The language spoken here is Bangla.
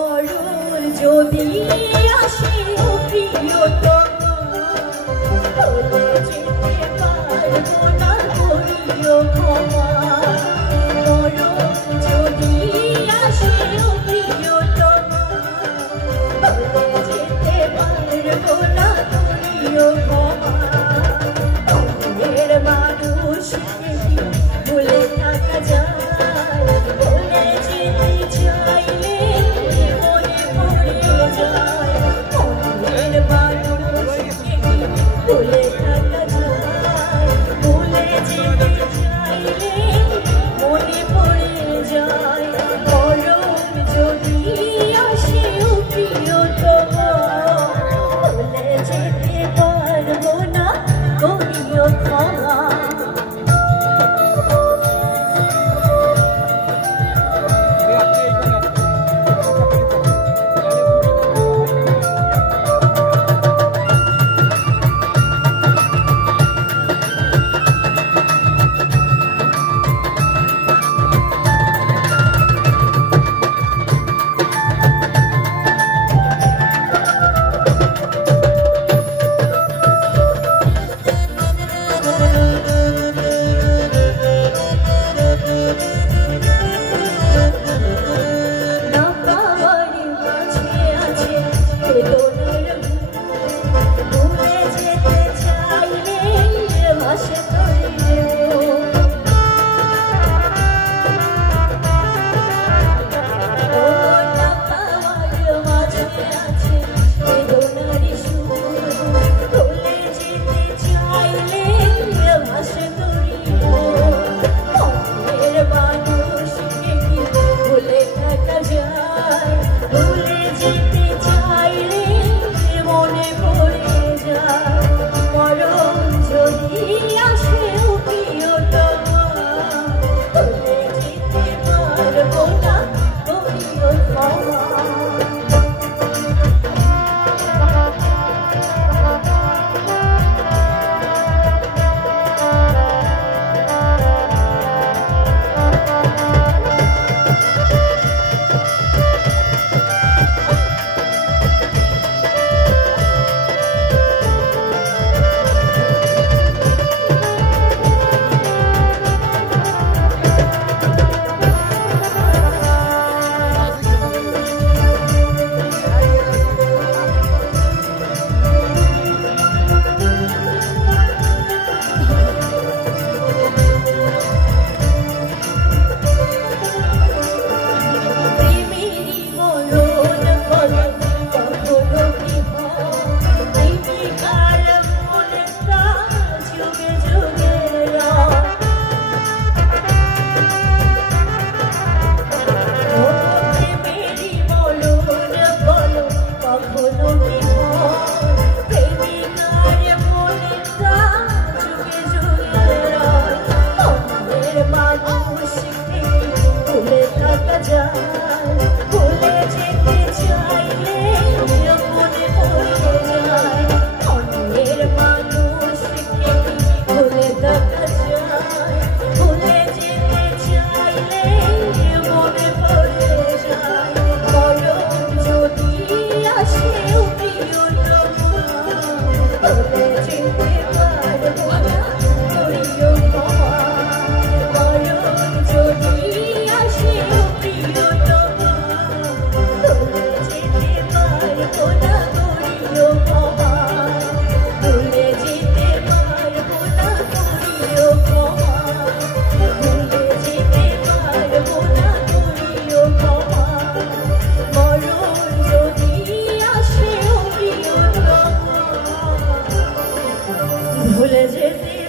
মরণ যদি আসে প্রিয়তম ভুলে যেতে পারবো না করিও ক্ষমা মরণ যদি আসে প্রিয়তম ভুলে যেতে পারবো না করিও ক্ষমা মনের মানুষকে ভুলে থাকা যায় ভুলে যেতে চাইলে মনে পড়ে যায় মনের মানুষকে ভুলে থাকা যায় ভুলে যেতে চাইলে মনে পড়ে যায় মরণ যদি আসে প্রিয়তম ভুলে যেতে পারবো না করিও ক্ষমা ভুলে যেতে